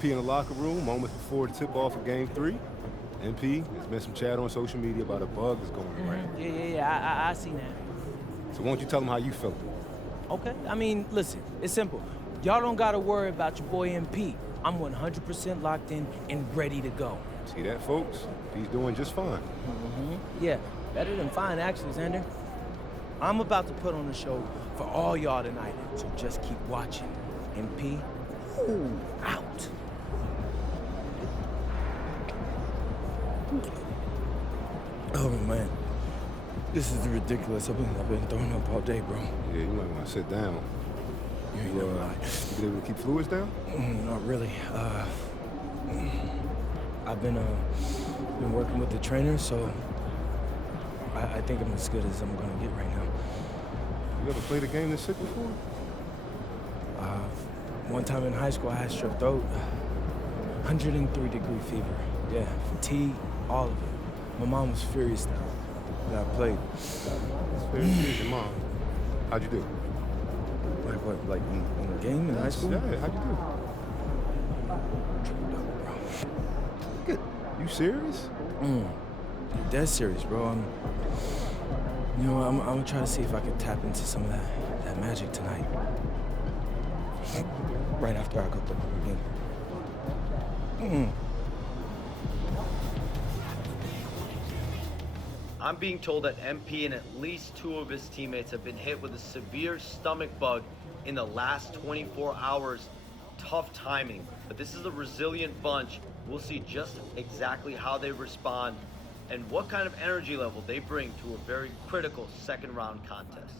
MP in the locker room, moments before the tip-off of Game 3. MP, there's been some chat on social media about a bug that's going around. Yeah, I seen that. So why don't you tell them how you felt? Okay, I mean, listen, it's simple. Y'all don't gotta worry about your boy MP. I'm 100% locked in and ready to go. See that, folks? He's doing just fine. Yeah, better than fine, actually, Xander. I'm about to put on a show for all y'all tonight, so just keep watching. MP, ooh, out. Oh, man. This is ridiculous. I've been throwing up all day, bro. Yeah, you might want to sit down. You ain't never lied. You been able to keep fluids down? Not really. I've been working with the trainer, so I think I'm as good as I'm gonna get right now. You ever played a game this sick before? One time in high school, I had strep throat. 103-degree fever. Yeah, fatigue, all of it. My mom was furious that I played. It's very serious, your mom. How'd you do? Like what? Like in a game in high school? Yeah, how'd you do? Good. You serious? You're dead serious, bro. You know, I'm gonna try to see if I can tap into some of that magic tonight. Right after I go through again. I'm being told that MP and at least 2 of his teammates have been hit with a severe stomach bug in the last 24 hours. Tough timing, but this is a resilient bunch. We'll see just exactly how they respond and what kind of energy level they bring to a very critical second round contest.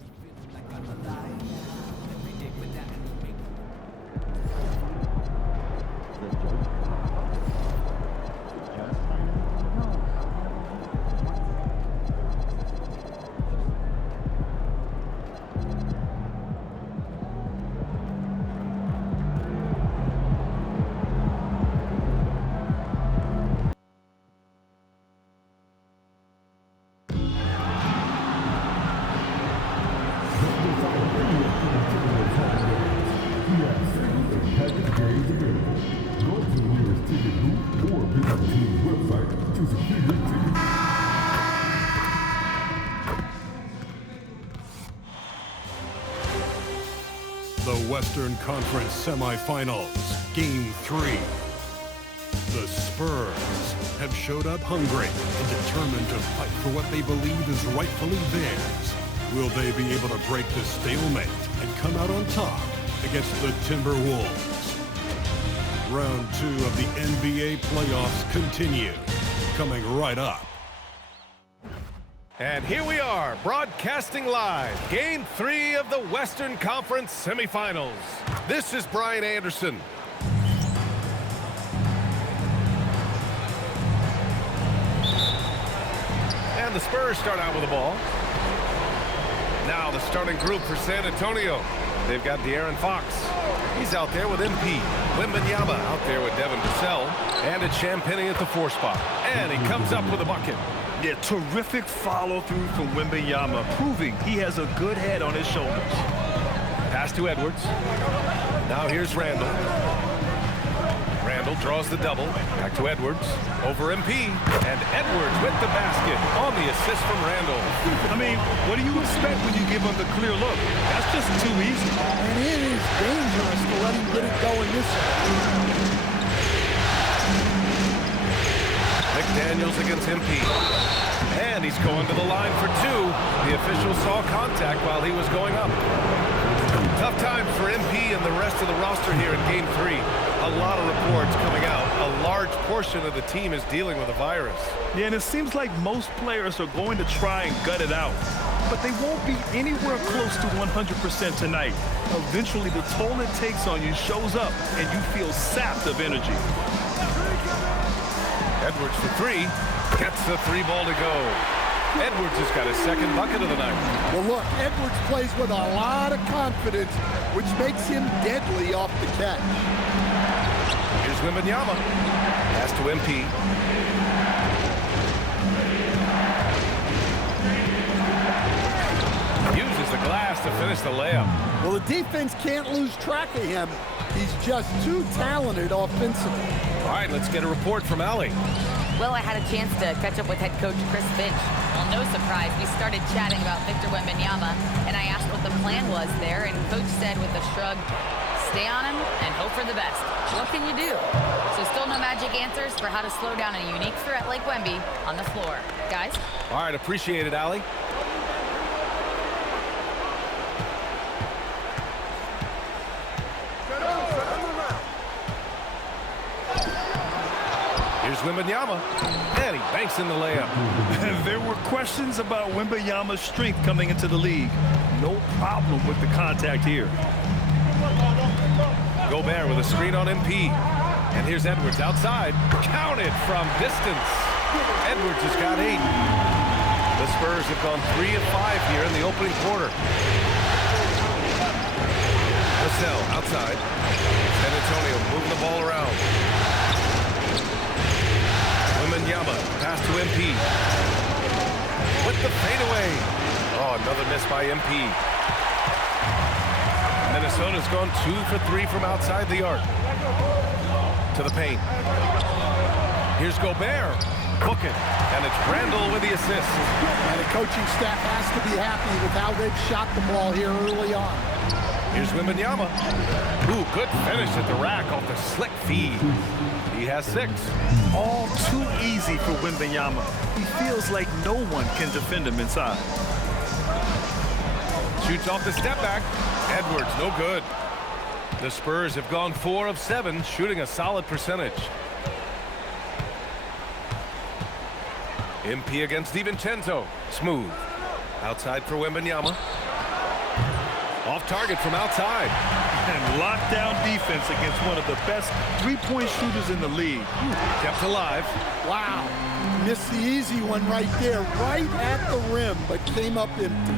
The Western Conference Semifinals, Game 3. The Spurs have showed up hungry and determined to fight for what they believe is rightfully theirs. Will they be able to break the stalemate and come out on top against the Timberwolves? Round 2 of the NBA playoffs continue, coming right up. And here we are, broadcasting live, Game 3 of the Western Conference Semifinals. This is Brian Anderson. And the Spurs start out with the ball. Now the starting group for San Antonio. They've got De'Aaron Fox. He's out there with MP. Wembanyama out there with Devin Vassell. And it's Champagnie at the 4 spot. And he comes up with a bucket. Yeah, terrific follow-through from Wembanyama, proving he has a good head on his shoulders. Pass to Edwards. Now here's Randall. Randall draws the double. Back to Edwards. Over MP. And Edwards with the basket on the assist from Randall. I mean, what do you expect when you give him the clear look? That's just too easy. And it is dangerous to let him get it going this way. McDaniels against MP. And he's going to the line for 2. The official saw contact while he was going up. Tough times for MP and the rest of the roster here in Game 3. A lot of reports coming out. A large portion of the team is dealing with a virus. Yeah, and it seems like most players are going to try and gut it out. But they won't be anywhere close to 100% tonight. Eventually, the toll it takes on you shows up, and you feel sapped of energy. Edwards for 3. Gets the 3 ball to go. Edwards has got his second bucket of the night. Well, look, Edwards plays with a lot of confidence, which makes him deadly off the catch. Here's Wembanyama. Pass to MP. Uses the glass to finish the layup. Well, the defense can't lose track of him. He's just too talented offensively. All right, let's get a report from Allie. Well, I had a chance to catch up with head coach Chris Finch. Well, no surprise, we started chatting about Victor Wembanyama, and I asked what the plan was there, and coach said with a shrug, stay on him and hope for the best. What can you do? So still no magic answers for how to slow down a unique threat like Wemby on the floor. Guys? All right, appreciate it, Allie. Here's Wembanyama, and he banks in the layup. There were questions about Wembanyama's strength coming into the league. No problem with the contact here. Gobert with a screen on MP. And here's Edwards outside. Counted from distance. Edwards has got 8. The Spurs have gone 3 of 5 here in the opening quarter. Vassell outside. San Antonio moving the ball around. Wembanyama, pass to MP. With the fadeaway. Oh, another miss by MP. Minnesota's gone 2 for 3 from outside the arc. To the paint. Here's Gobert. Book it. And it's Randall with the assist. And the coaching staff has to be happy with how they've shot the ball here early on. Here's Wembanyama. Ooh, good finish at the rack off the slick feed. He has 6. All too easy for Wembanyama. He feels like no one can defend him inside. Shoots off the step back. Edwards, no good. The Spurs have gone 4 of 7, shooting a solid percentage. MP against DiVincenzo. Smooth. Outside for Wembanyama. Off target from outside. And lockdown defense against one of the best three-point shooters in the league. Kept alive. Wow. Missed the easy one right there, right at the rim, but came up empty.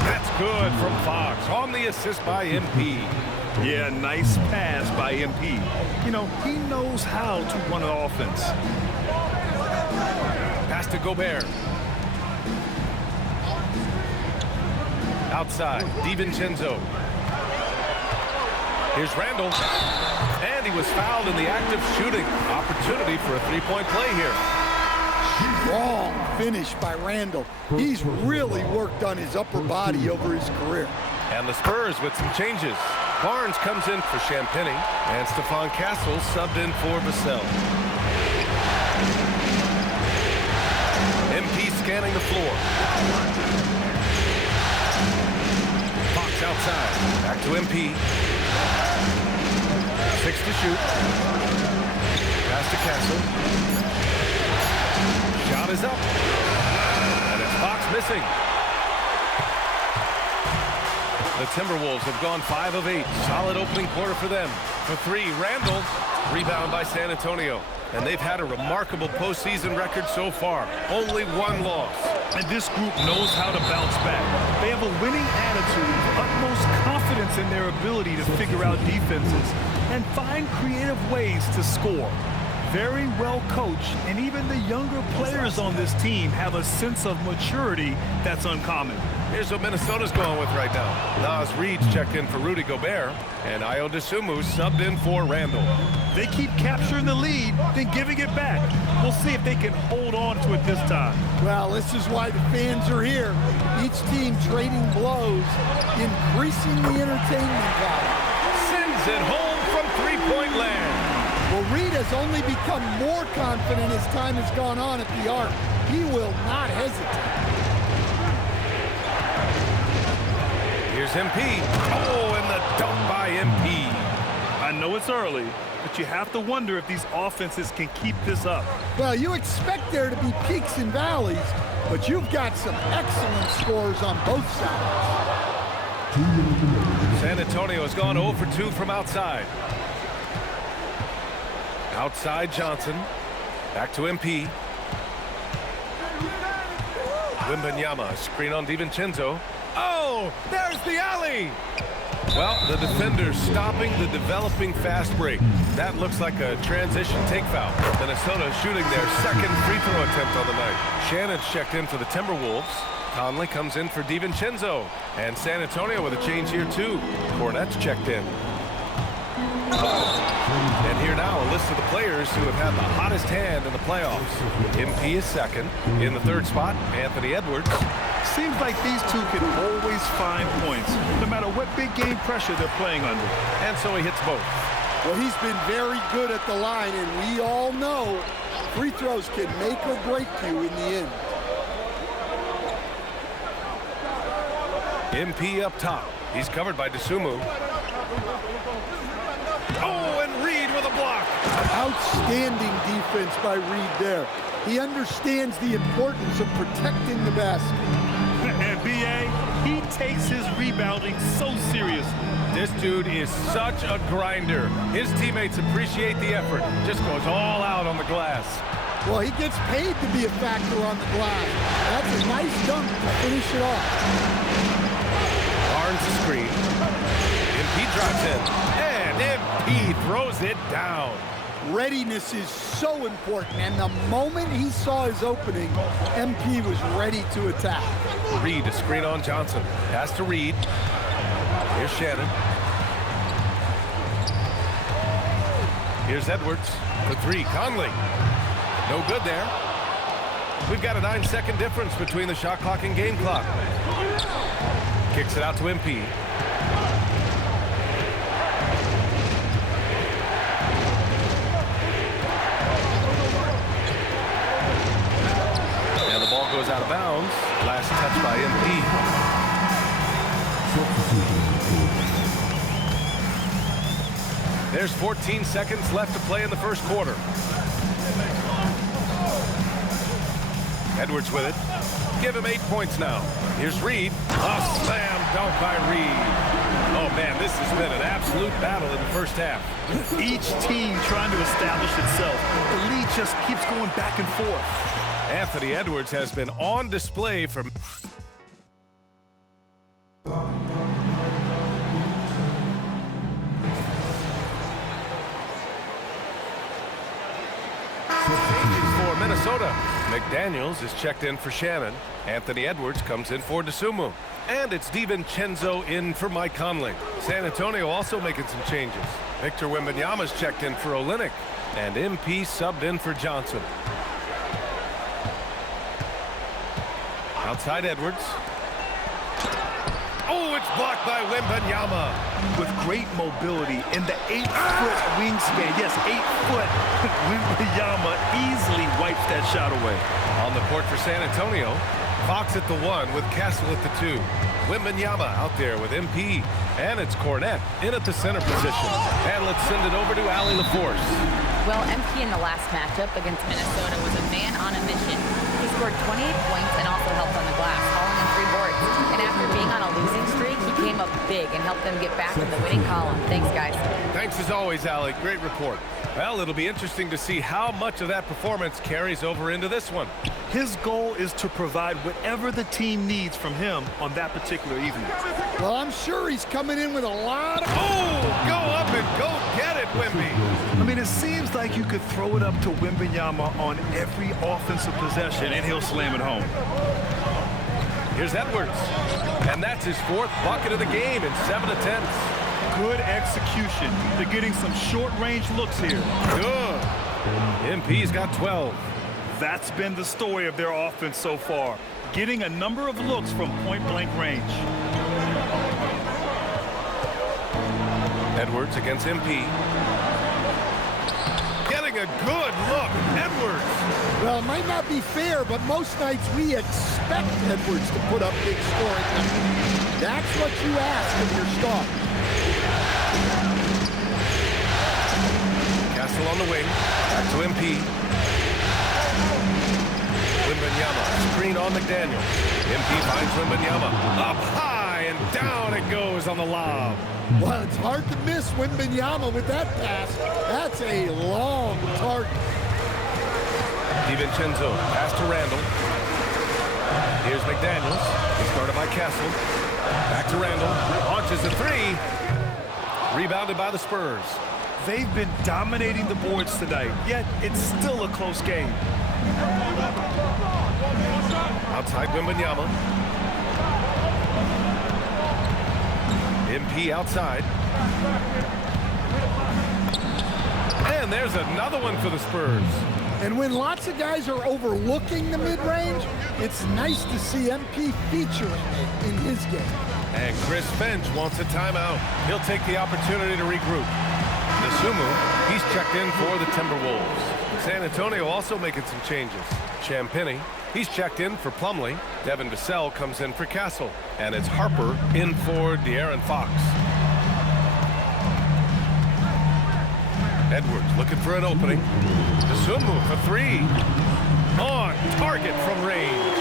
That's good from Fox on the assist by MP. Yeah, nice pass by MP. You know, he knows how to run an offense. Pass to Gobert. Outside, DiVincenzo. Here's Randall. And he was fouled in the act of shooting. Opportunity for a three-point play here. Strong finish by Randall. He's really worked on his upper body over his career. And the Spurs with some changes. Barnes comes in for Champagny, and Stephon Castle subbed in for Vassell. MP scanning the floor. Fox outside. Back to MP. 6 to shoot. Pass to Castle. Shot is up. And it's Fox missing. The Timberwolves have gone 5 of 8. Solid opening quarter for them. For 3, Randall. Rebound by San Antonio. And they've had a remarkable postseason record so far. Only 1 loss. And this group knows how to bounce back. They have a winning attitude, utmost confidence in their ability to figure out defenses and find creative ways to score. Very well coached, and even the younger players on this team have a sense of maturity that's uncommon. Here's what Minnesota's going with right now. Naz Reid's checked in for Rudy Gobert, and Ayo Dosunmu subbed in for Randall. They keep capturing the lead, then giving it back. We'll see if they can hold on to it this time. Well, this is why the fans are here. Each team trading blows, increasing the entertainment value. Sends it home from three-point land. Well, Reid has only become more confident as time has gone on at the arc. He will not hesitate. Here's MP. Oh, and the dunk by MP. I know it's early, but you have to wonder if these offenses can keep this up. Well, you expect there to be peaks and valleys, but you've got some excellent scores on both sides. San Antonio has gone 0 for 2 from outside. Outside Johnson. Back to MP. Wembanyama, screen on DiVincenzo. Oh, there's the alley. Well, the defenders stopping the developing fast break. That looks like a transition take foul. Minnesota shooting their second free throw attempt on the night. Shannon's checked in for the Timberwolves. Conley comes in for DiVincenzo. And San Antonio with a change here too. Cornette's checked in. And here now, a list of the players who have had the hottest hand in the playoffs. MP is second. In the third spot, Anthony Edwards. Seems like these two can always find points, no matter what big game pressure they're playing under. And so he hits both. Well, he's been very good at the line, and we all know free throws can make or break you in the end. MP up top. He's covered by Dosunmu. Oh, and Reed with a block. Outstanding defense by Reed there. He understands the importance of protecting the basket. And B.A., he takes his rebounding so serious. This dude is such a grinder. His teammates appreciate the effort. Just goes all out on the glass. Well, he gets paid to be a factor on the glass. That's a nice dunk to finish it off. Barnes the screen. MP drops in. And MP throws it down. Readiness is so important, and the moment he saw his opening, MP was ready to attack. Reed to screen on Johnson. Pass to Reed. Here's Shannon. Here's Edwards. The three, Conley. No good there. We've got a 9-second difference between the shot clock and game clock. Kicks it out to MP. And the ball goes out of bounds. Last touch by MP. There's 14 seconds left to play in the first quarter. Edwards with it. Give him 8 points now. Here's Reed. A slam dunk by Reed. Oh, man, this has been an absolute battle in the first half. Each team trying to establish itself. The lead just keeps going back and forth. Anthony Edwards has been on display for... for Minnesota. McDaniels is checked in for Shannon. Anthony Edwards comes in for Dosunmu. And it's DiVincenzo in for Mike Conley. San Antonio also making some changes. Victor Wembanyama's checked in for Olynyk. And MP subbed in for Johnson. Outside Edwards. Oh, it's blocked by Wembanyama. With great mobility in the 8-foot wingspan. Yes, 8-foot. Wembanyama easily wipes that shot away. On the court for San Antonio, Fox at the 1 with Castle at the 2. Wembanyama out there with MP. And it's Cornette in at the center position. And let's send it over to Allie LaForce. Well, MP in the last matchup against Minnesota was a man on a mission. He scored 28 points and also helped on the glass, hauling in 3 boards. And after being on a losing streak, he came up big and helped them get back in the winning column. Thanks, guys. Thanks as always, Allie. Great report. Well, it'll be interesting to see how much of that performance carries over into this one. His goal is to provide whatever the team needs from him on that particular evening. Well, I'm sure he's coming in with a lot of... Oh, go up and go get it, Wemby. I mean, it seems like you could throw it up to Wembanyama on every offensive possession, and he'll slam it home. Here's Edwards. And that's his 4th bucket of the game in 7 attempts. Good execution. They're getting some short-range looks here. Good. MP's got 12. That's been the story of their offense so far. Getting a number of looks from point-blank range. Edwards against MP. Getting a good look. Edwards. Well, it might not be fair, but most nights we expect Edwards to put up big scoring numbers. That's what you ask of your star. Castle on the wing. Back to MP. Wembanyama. Screen on McDaniel. MP finds Wembanyama. Up high and down it goes on the lob. Well, it's hard to miss Wembanyama with that pass. That's a long target. DiVincenzo. Pass to Randall. Here's McDaniels. He's guarded by Castle. Back to Randall. Launches a 3. Rebounded by the Spurs. They've been dominating the boards tonight, yet it's still a close game. Outside Wembanyama. MP outside. And there's another one for the Spurs. And when lots of guys are overlooking the mid-range, it's nice to see MP featuring it in his game. And Chris Finch wants a timeout. He'll take the opportunity to regroup. Nasumu, he's checked in for the Timberwolves. San Antonio also making some changes. Champagnie, he's checked in for Plumlee. Devin Vassell comes in for Castle. And it's Harper in for De'Aaron Fox. Edwards looking for an opening. Nasumu for three. On target from range.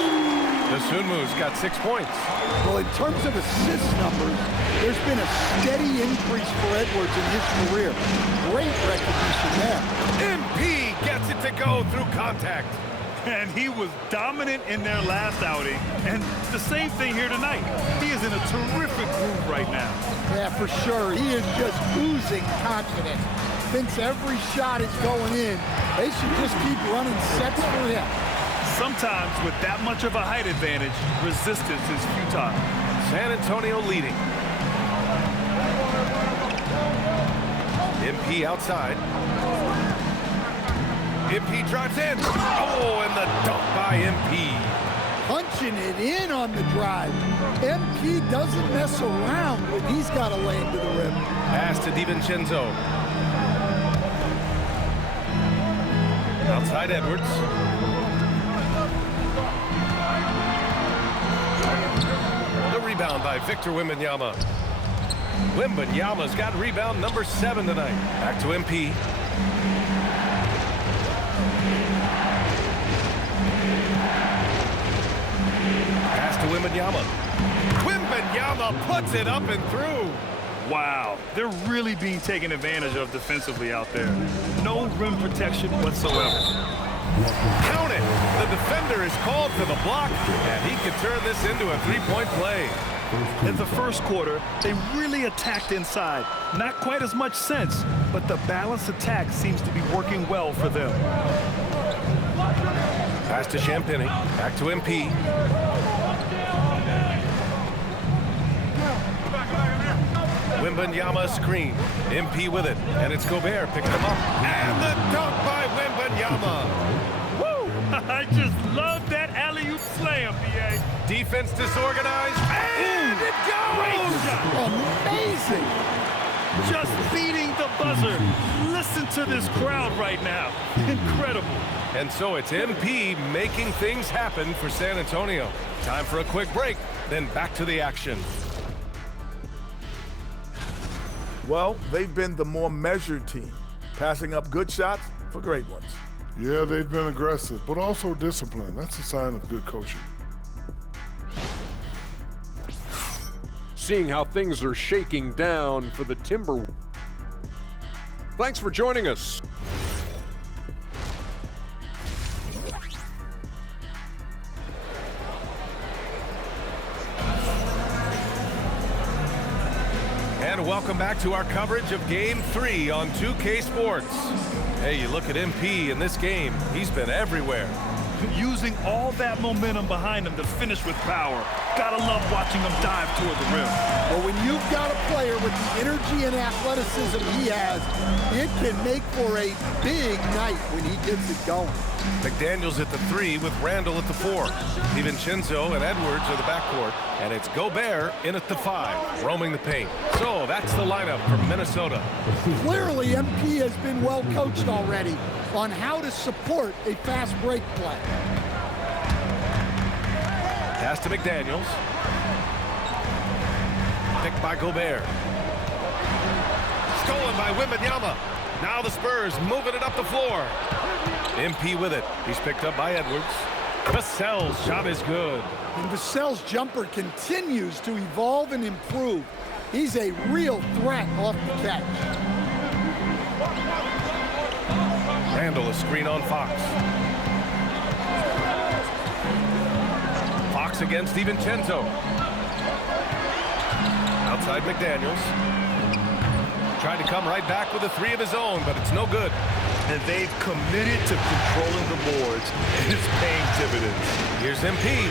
Nasunu's got 6 points. Well, in terms of assist numbers, there's been a steady increase for Edwards in his career. Great recognition there. MP gets it to go through contact. And he was dominant in their last outing. And the same thing here tonight. He is in a terrific groove right now. Yeah, for sure. He is just oozing confidence. Thinks every shot is going in. They should just keep running sets for him. Sometimes with that much of a height advantage, resistance is futile. San Antonio leading. MP outside. MP drives in. Oh, and the dunk by MP. Punching it in on the drive. MP doesn't mess around when he's got a lane to the rim. Pass to DiVincenzo. Outside Edwards. The rebound by Victor Wembanyama. Wembanyama's got rebound number 7 tonight. Back to MP. Pass to Wembanyama. Wembanyama puts it up and through. Wow, they're really being taken advantage of defensively out there. No rim protection whatsoever. Count it. The defender is called to the block, and he can turn this into a three-point play. In the first quarter, they really attacked inside. Not quite as much sense, but the balanced attack seems to be working well for them. Pass to Champagnie. Back to MP. Wembanyama screen. MP with it. And it's Gobert picking him up. And the dunk by Wembanyama. Woo! I just love that alley-oop slam, B.A. Defense disorganized. And it goes! Amazing! Just beating the buzzer. Listen to this crowd right now. Incredible. And so it's MP making things happen for San Antonio. Time for a quick break, then back to the action. Well, they've been the more measured team, passing up good shots for great ones. Yeah, they've been aggressive, but also disciplined. That's a sign of good coaching. Seeing how things are shaking down for the Timberwolves. Thanks for joining us. And welcome back to our coverage of Game 3 on 2K Sports. Hey, you look at MP in this game, he's been everywhere. Using all that momentum behind him to finish with power. Gotta love watching him dive toward the rim. Well, when you've got a player with the energy and athleticism he has, it can make for a big night when he gets it going. McDaniels at the 3 with Randall at the 4. DiVincenzo and Edwards are the backcourt. And it's Gobert in at the 5, roaming the paint. So that's the lineup for Minnesota. Clearly, MP has been well coached already on how to support a fast break play. Pass to McDaniels. Picked by Gobert. Stolen by Wembanyama. Now the Spurs moving it up the floor. MP with it. He's picked up by Edwards. Vassell's shot is good. And Vassell's jumper continues to evolve and improve. He's a real threat off the catch. Randall a screen on Fox. Fox against DiVincenzo. Outside McDaniels. Tried to come right back with a 3 of his own, but it's no good. And they've committed to controlling the boards, and it's paying dividends. Here's MP.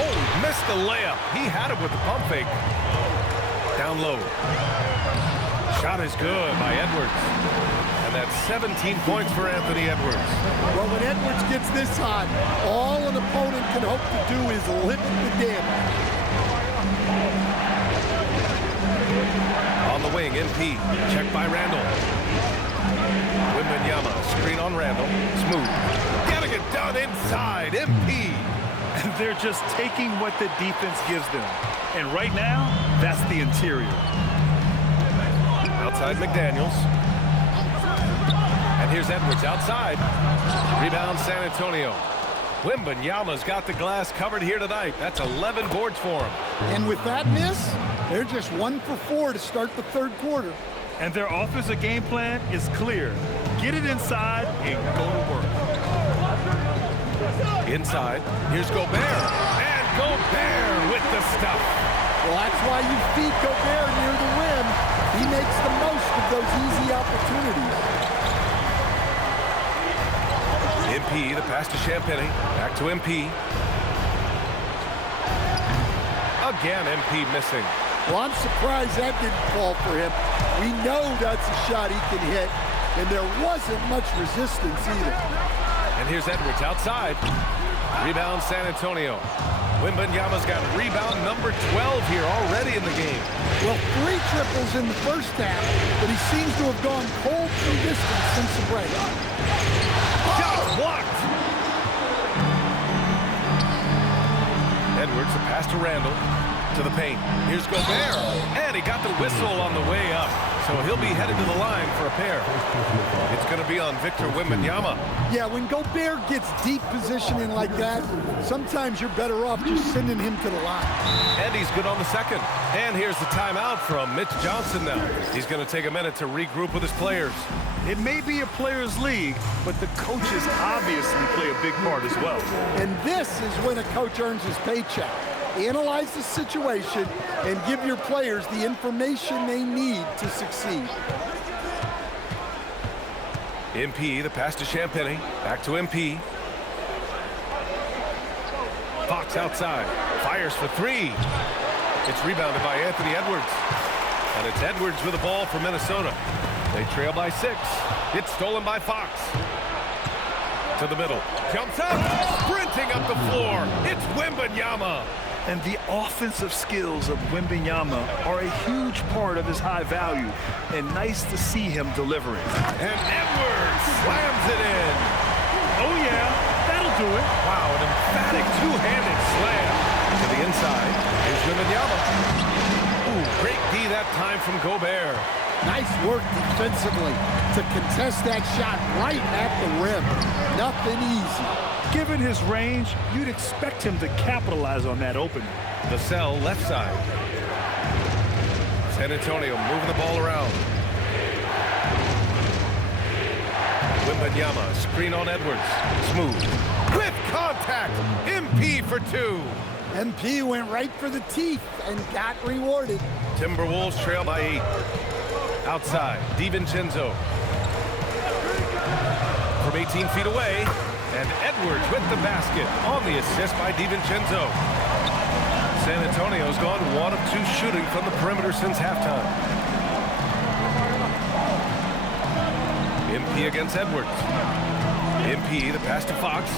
Oh, missed the layup. He had it with the pump fake. Down low. Shot is good by Edwards. And that's 17 points for Anthony Edwards. Well, when Edwards gets this hot, all an opponent can hope to do is limit the damage. On the wing, MP. Check by Randall. Wembanyama, screen on Randall. Smooth. Gotta get down inside, MP. And they're just taking what the defense gives them. And right now, that's the interior. Outside McDaniels. And here's Edwards outside. Rebound San Antonio. Wembanyama's got the glass covered here tonight. That's 11 boards for him. And with that miss, they're just 1 for 4 to start the third quarter. And their offensive game plan is clear. Get it inside and go to work. Inside, here's Gobert. And Gobert with the stuff. Well, that's why you feed Gobert near the rim. He makes the most of those easy opportunities. MP, the pass to Champagnie. Back to MP. Again, MP missing. Well, I'm surprised that didn't fall for him. We know that's a shot he can hit, and there wasn't much resistance either. And here's Edwards outside. Rebound San Antonio. Wembanyama's got rebound number 12 here already in the game. Well, 3 triples in the first half, but he seems to have gone cold from distance since the break. Shot blocked. Edwards, a pass to Randall. To the paint. Here's Gobert. And he got the whistle on the way up. So he'll be headed to the line for a pair. It's going to be on Victor Wembanyama. Yeah, when Gobert gets deep positioning like that, sometimes you're better off just sending him to the line. And he's good on the second. And here's the timeout from Mitch Johnson now. He's going to take a minute to regroup with his players. It may be a players' league, but the coaches obviously play a big part as well. And this is when a coach earns his paycheck. Analyze the situation and give your players the information they need to succeed. MP, the pass to Champagnie. Back to MP. Fox outside. Fires for 3. It's rebounded by Anthony Edwards. And it's Edwards with the ball for Minnesota. They trail by 6. It's stolen by Fox. To the middle. Jumps up. Sprinting up the floor. It's Wembanyama. And the offensive skills of Wembanyama are a huge part of his high value. And nice to see him delivering. And Edwards slams it in. Oh, yeah. That'll do it. Wow, an emphatic two-handed slam. To the inside. Here's Wembanyama. Ooh, great D that time from Gobert. Nice work defensively to contest that shot right at the rim. Nothing easy. Given his range, you'd expect him to capitalize on that opening. The cell left side. San Antonio moving the ball around. Wembanyama, screen on Edwards. Smooth. With contact. MP for 2. MP went right for the teeth and got rewarded. Timberwolves trail by 8. Outside, DiVincenzo. From 18 feet away. And Edwards with the basket on the assist by DiVincenzo. San Antonio's gone 1 of 2 shooting from the perimeter since halftime. MP against Edwards. MP, the pass to Fox.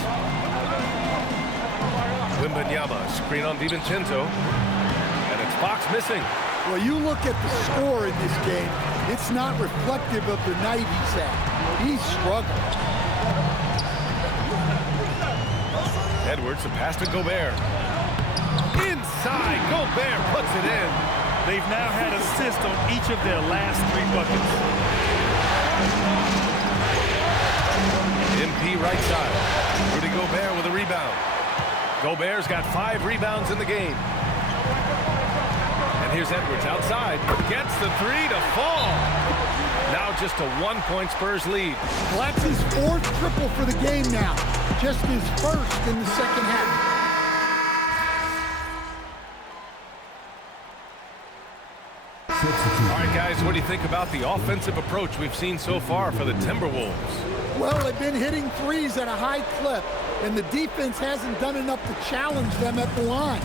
Wembanyama, screen on DiVincenzo. And it's Fox missing. Well, you look at the score in this game, it's not reflective of the night he's had. He's struggled. Edwards, a pass to Gobert. Inside, Gobert puts it in. They've now had assists on each of their last 3 buckets. MP right side. Rudy Gobert with a rebound. Gobert's got 5 rebounds in the game. And here's Edwards outside. Gets the 3 to fall. Now just a 1-point Spurs lead. Well, that's his 4th triple for the game now. Just his first in the second half. All right, guys, what do you think about the offensive approach we've seen so far for the Timberwolves? Well, they've been hitting threes at a high clip, and the defense hasn't done enough to challenge them at the line.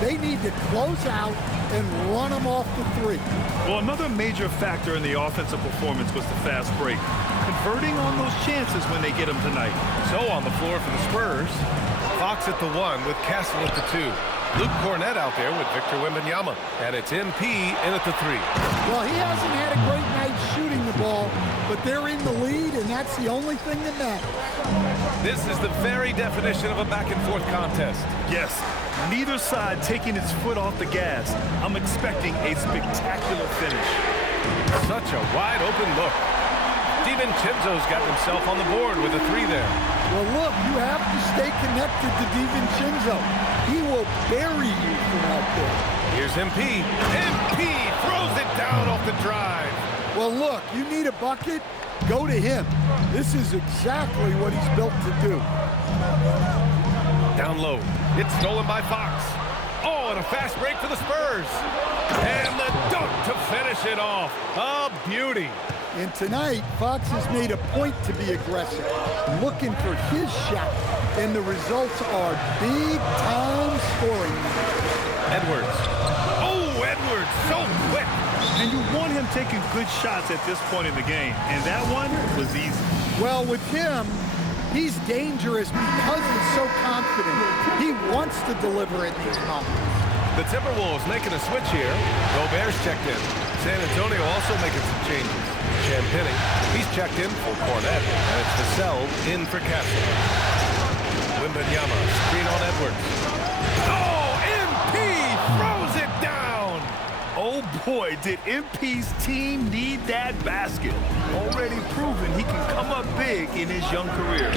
They need to close out and run them off the three. Well, another major factor in the offensive performance was the fast break. Converting on those chances when they get them tonight. So on the floor for the Spurs, Fox at the 1 with Castle at the 2. Luke Cornett out there with Victor Wembanyama. And it's MP in at the 3. Well, he hasn't had a great night shooting the ball, but they're in the lead, and that's the only thing that matters. This is the very definition of a back-and-forth contest. Yes, neither side taking its foot off the gas. I'm expecting a spectacular finish. Such a wide-open look. DiVincenzo's got himself on the board with a 3 there. Well, look, you have to stay connected to DiVincenzo. He will bury you from out there. Here's MP. MP throws it down off the drive. Well, look, you need a bucket, go to him. This is exactly what he's built to do. Down low. It's stolen by Fox. Oh, and a fast break for the Spurs. And the dunk to finish it off. A beauty. And tonight, Fox has made a point to be aggressive, looking for his shot. And the results are big-time scoring. Edwards. Oh, Edwards, so quick. And you want him taking good shots at this point in the game. And that one was easy. Well, with him, he's dangerous because he's so confident. He wants to deliver in these moments. The Timberwolves making a switch here. Gobert's checked in. San Antonio also making some changes. Champagnie, he's checked in for Cornett. And it's Vassell in for Castle. Wembanyama, screen on Edwards. Oh, MP throws it down! Oh boy, did MP's team need that basket. Already proven he can come up big in his young career.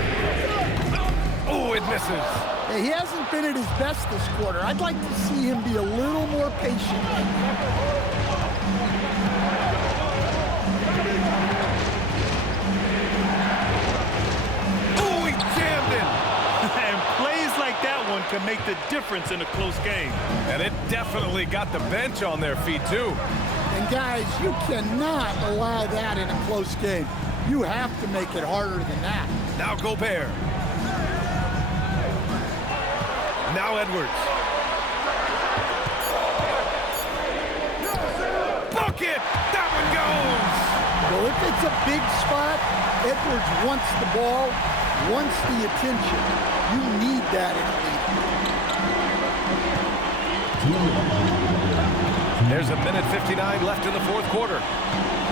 Oh, it misses. Hey, he hasn't been at his best this quarter. I'd like to see him be a little more patient. Oh, he jammed it! And plays like that one can make the difference in a close game. And it definitely got the bench on their feet, too. And guys, you cannot allow that in a close game. You have to make it harder than that. Now Gobert. Now Edwards. Bucket! That one goes! Well, if it's a big spot, Edwards wants the ball, wants the attention. You need that in a lead. There's a minute 59 left in the fourth quarter.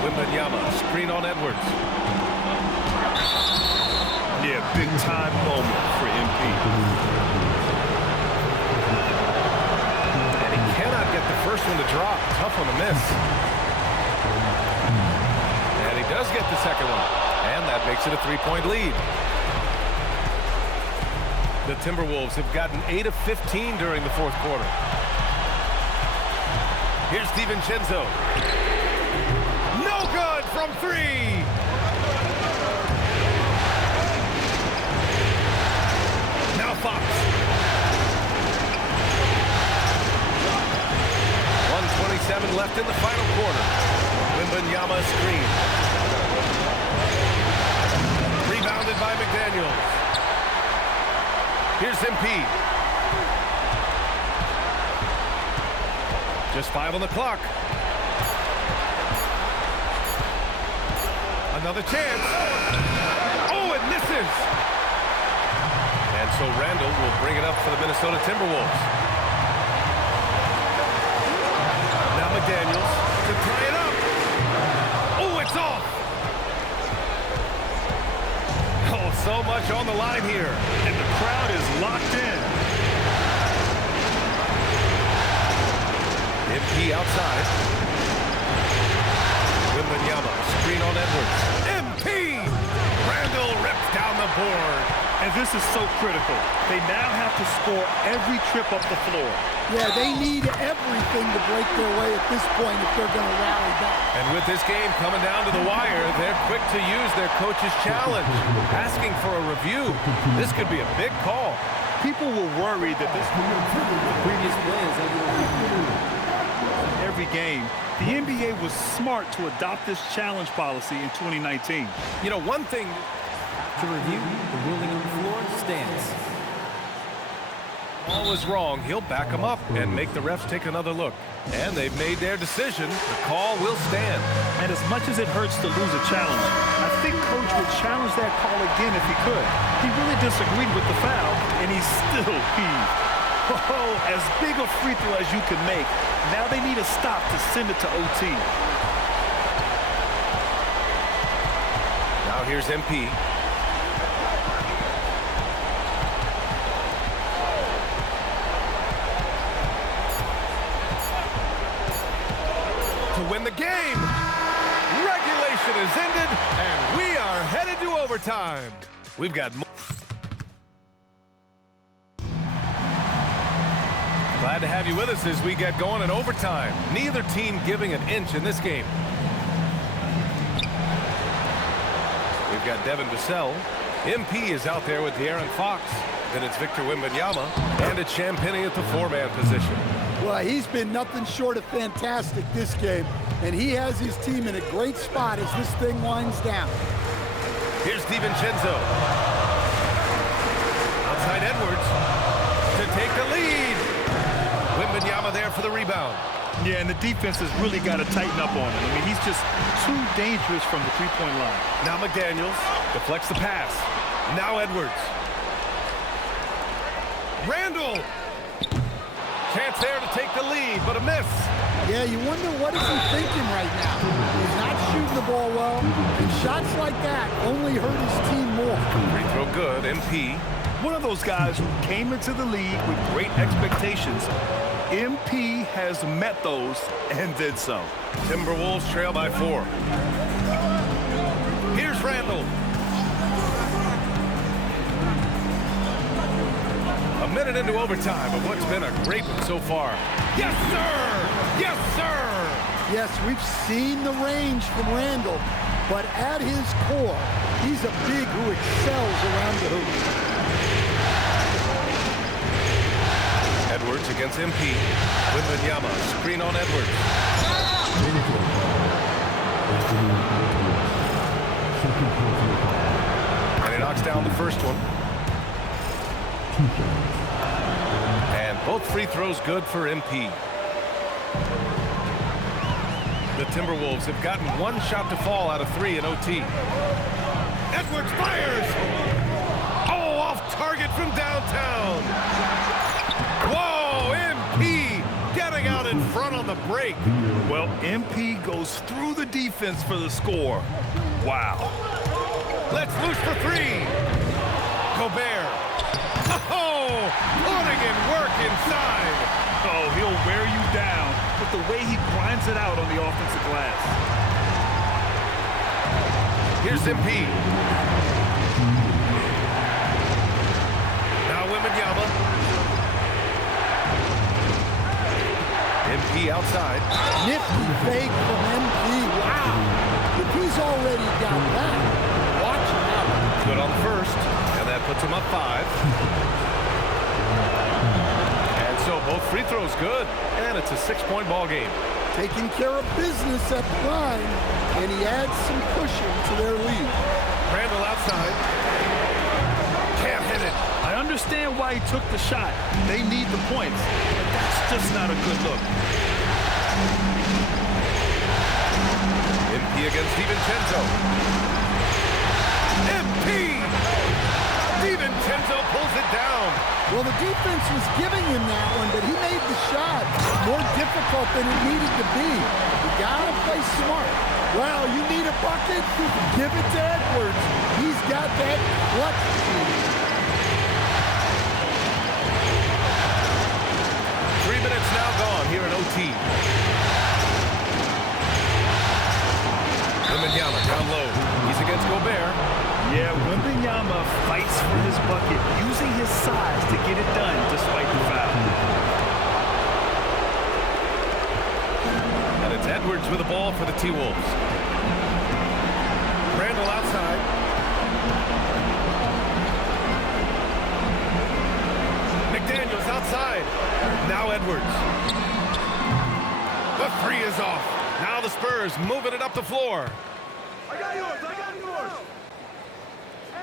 Wembanyama, screen on Edwards. Yeah, big time moment for MP. Cannot get the first one to drop. Tough one to miss. And he does get the second one. And that makes it a 3-point lead. The Timberwolves have gotten 8 of 15 during the fourth quarter. Here's DiVincenzo. No good from 3. Now Fox. 1:27 left in the final quarter. Wembanyama screen. Rebounded by McDaniels. Here's MP. Just 5 on the clock. Another chance. Oh, it misses. And so Randall will bring it up for the Minnesota Timberwolves. McDaniels to tie it up. Oh, it's off. Oh, so much on the line here. And the crowd is locked in. MP outside. Wembanyama, screen on Edwards. MP! Randall rips down the board. And this is so critical. They now have to score every trip up the floor. Yeah, they need everything to break their way at this point if they're going to rally back. And with this game coming down to the wire, they're quick to use their coach's challenge, asking for a review. This could be a big call. People were worried that this previous players every game. The NBA was smart to adopt this challenge policy in 2019. You know, one thing... To review, the ruling on the floor stands. All was wrong. He'll back him up and make the refs take another look. And they've made their decision. The call will stand. And as much as it hurts to lose a challenge, I think Coach would challenge that call again if he could. He really disagreed with the foul, and he's still peeved. Oh, as big a free throw as you can make. Now they need a stop to send it to OT. Now here's MP. To win the game. Regulation is ended, and we are headed to overtime. We've got more. Glad to have you with us as we get going in overtime. Neither team giving an inch in this game. We've got Devin Vassell. MP is out there with De'Aaron Fox. Then it's Victor Wembanyama. And it's Champagnie at the four-man position. Well, he's been nothing short of fantastic this game, and he has his team in a great spot as this thing winds down. Here's DiVincenzo. Outside Edwards to take the lead. Wembanyama there for the rebound. Yeah, and the defense has really got to tighten up on him. I mean, he's just too dangerous from the three-point line. Now McDaniels deflects the pass. Now Edwards. Randall. Chance there to take the lead, but a miss. Yeah, you wonder what is he thinking right now. He's not shooting the ball well, and shots like that only hurt his team more. Free throw good, MP. One of those guys who came into the league with great expectations. MP has met those and did so. Timberwolves trail by 4. Here's Randall. A minute into overtime of what's been a great one so far. Yes, sir! Yes, sir! Yes, we've seen the range from Randall, but at his core, he's a big who excels around the hoop. Edwards against MP. Wembanyama, screen on Edwards. And he knocks down the first one. And both free throws good for MP. The Timberwolves have gotten one shot to fall out of 3 in OT. Edwards fires! Oh, off target from downtown! Whoa, MP getting out in front on the break. Well, MP goes through the defense for the score. Wow. Let's loose for 3. Gobert. Oh, putting in work inside. Oh, he'll wear you down with the way he grinds it out on the offensive glass. Here's MP. Now Wembanyama. MP outside. Nifty fake from MP. Wow. If he's already got that, watch him out. Good on the first, and that puts him up 5. And so both free throws good, and it's a 6-point ball game. Taking care of business at the line, and he adds some cushion to their lead. Randall outside. Can't hit it. I understand why he took the shot. They need the points, but that's just not a good look. MP against DiVincenzo. MP! DiVincenzo pulls it down. Well, the defense was giving him that one, but he made the shot more difficult than it needed to be. You gotta play smart. Well, you need a bucket? Give it to Edwards. He's got that clutch speed. 3 minutes now gone here in OT. Wembanyama down low. He's against Gobert. Yeah, Wembanyama fights for his bucket, using his size to get it done despite the foul. And it's Edwards with the ball for the T-Wolves. Randall outside. McDaniels outside. Now Edwards. The 3 is off. Now the Spurs moving it up the floor. I got yours. I got yours.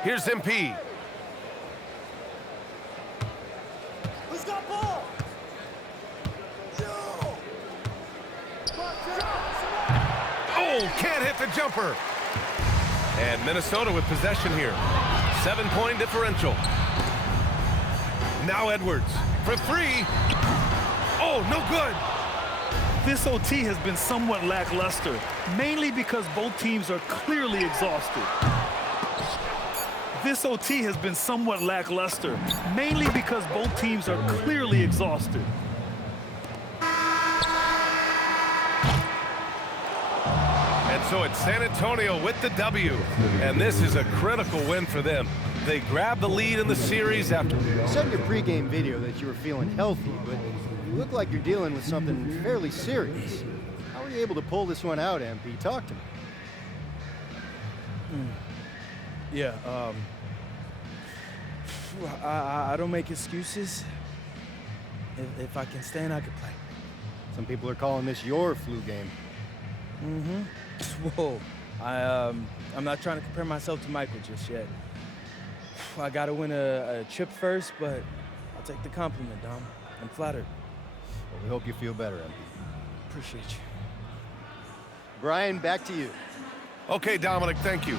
Here's MP. He's got ball. Oh, can't hit the jumper. And Minnesota with possession here. 7-point differential. Now Edwards for three. Oh, no good. This OT has been somewhat lackluster, mainly because both teams are clearly exhausted. This OT has been somewhat lackluster, mainly because both teams are clearly exhausted. And so it's San Antonio with the W, and this is a critical win for them. They grabbed the lead in the series after... You said in your pregame video that you were feeling healthy, but you look like you're dealing with something fairly serious. How were you able to pull this one out, MP? Talk to me. Yeah, I don't make excuses. If I can stand, I can play. Some people are calling this your flu game. Whoa, I'm not trying to compare myself to Michael just yet. I gotta win a chip first, but I'll take the compliment, Dom. I'm flattered. Well, we hope you feel better, MP. Appreciate you. Brian, back to you. Okay, Dominic, thank you.